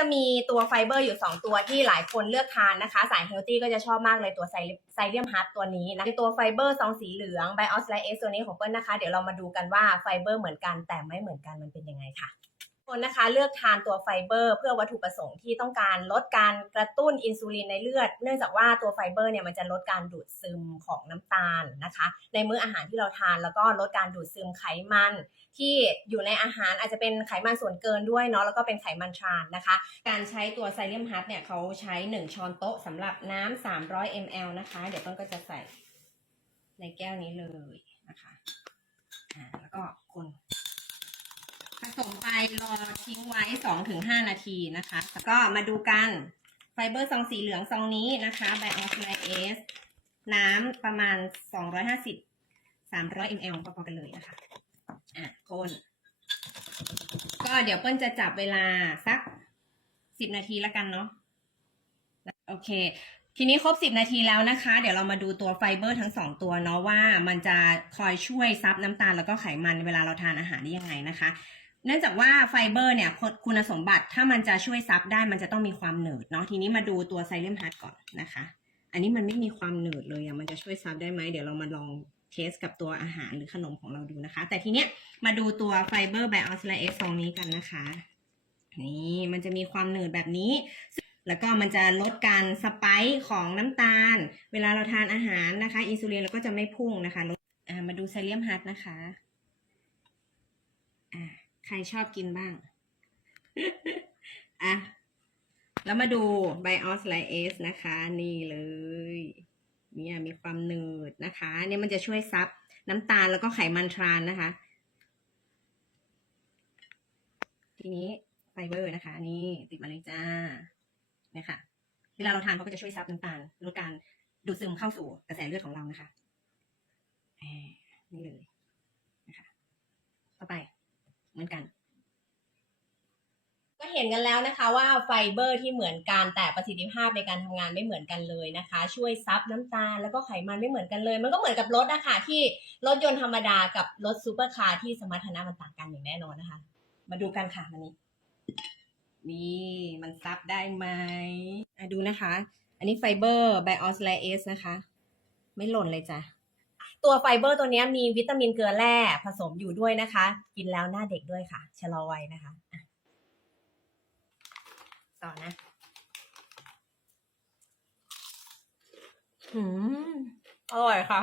จะมีตัวไฟเบอร์อยู่ 2 ตัวที่หลายคนเลือกทานนะคะ สายเฮลตี้ก็จะชอบมากเลยตัวไซไซเลียมฮาร์ดตัวนี้นะตัวไฟเบอร์สองสีเหลืองไบออสไลเอสตัวนี้ของเปิ้ลนะคะ เดี๋ยวเรามาดูกันว่าไฟเบอร์เหมือนกันแต่ไม่เหมือนกันมันเป็นยังไงค่ะ คนนะคะเลือกทานตัวไฟเบอร์ เพื่อวัตถุประสงค์ที่ต้องการลดการกระตุ้นอินซูลินในเลือด เนื่องจากว่าตัวไฟเบอร์เนี่ยมันจะลดการดูดซึมของน้ำตาลนะคะ ในมื้ออาหารที่เราทานแล้วก็ลดการดูดซึมไขมัน ที่อยู่ในอาหารอาจจะเป็นไขมันส่วนเกินด้วยเนาะแล้วก็เป็นไขมันทรานนะคะ การใช้ตัวไซเลียมฮัทเนี่ยเขาใช้ 1 ช้อนโต๊ะสำหรับน้ำ300 ml นะคะ เดี๋ยวต้นก็จะใส่ในแก้วนี้เลยนะคะอ่าแล้วก็คน ผ ไปรอทิ้งไว้2-5นาทีนะคะแล้วก็มาดูกันไฟเบอร์ซองสีเหลืองซองนี้นะคะไบออสไลเอสน้ำประมาณ 250 300 ml พอๆกันเลยนะคะ อะคนก็เดี๋ยวเปิ้ลจะจับเวลาสัก 10 นาทีล้วกันเนาะ โอเค ทีนี้ครบ 10 นาทีแล้วนะคะ เดี๋ยวเรามาดูตัวไฟเบอร์ทั้ง 2 ตัวเนาะว่ามันจะคอยช่วยซับน้ำตาลแล้วก็ไขมันเวลาเราทานอาหารได้ยังไงนะคะ เนื่องจากว่าไฟเบอร์เนี่ยคุณสมบัติถ้ามันจะช่วยซับได้มันจะต้องมีความหนืดเนาะทีนี้มาดูตัวไซเลมฮัทก่อนนะคะ อันนี้มันไม่มีความหนืดเลยอะมันจะช่วยซับได้ไหมเดี๋ยวเรามาลองเทสกับตัวอาหารหรือขนมของเราดูนะคะ แต่ทีเนี้ยมาดูตัวไฟเบอร์ไบออสไลเอสซองนี้กันนะคะ นี่มันจะมีความหนืดแบบนี้ แล้วก็มันจะลดการสไปค์ของน้ำตาล เวลาเราทานอาหารนะคะ อินซูลินเราก็จะไม่พุ่งนะคะมาดูไซเลียมฮัทนะคะ ใครชอบกินบ้าง อะ แล้วมาดูไบออสไลเอสนะคะ นี่เลย เนี่ยมีความหนืดนะคะ เนี่ยมันจะช่วยซับน้ำตาลแล้วก็ไขมันทรานนะคะ ทีนี้ไฟเบอร์นะคะ นี่ติดมาเลยจ้าเนี่ยค่ะ เวลาเราทานเขาก็จะช่วยซับน้ำตาลลดการดูดซึมเข้าสู่กระแสเลือดของเรานะคะนี่เลยนะคะ ต่อไป มือนกัน ก็เห็นกันแล้วนะคะว่าไฟเบอร์ที่เหมือนกันแต่ประสิทธิภาพในการทำงานไม่เหมือนกันเลยนะคะ ช่วยซับน้ำตาลแล้วก็ไขมันไม่เหมือนกันเลย มันก็เหมือนกับรถนะคะที่รถยนต์ธรรมดากับรถซูเปอร์คาร์ที่สมรรถนะมันต่างกันอย่างแน่นอนนะคะ มาดูกันค่ะมันนี้ นี่มันซับได้ไหมดูนะคะ อันนี้ไฟเบอร์ไบออสไลเอสนะคะ ไม่หล่นเลยจ้ะ ตัวไฟเบอร์ตัวนี้มีวิตามินเกลือแร่ผสมอยู่ด้วยนะคะ กินแล้วหน้าเด็กด้วยค่ะ ชะลอวัยนะคะต่อนะอืมอร่อยค่ะ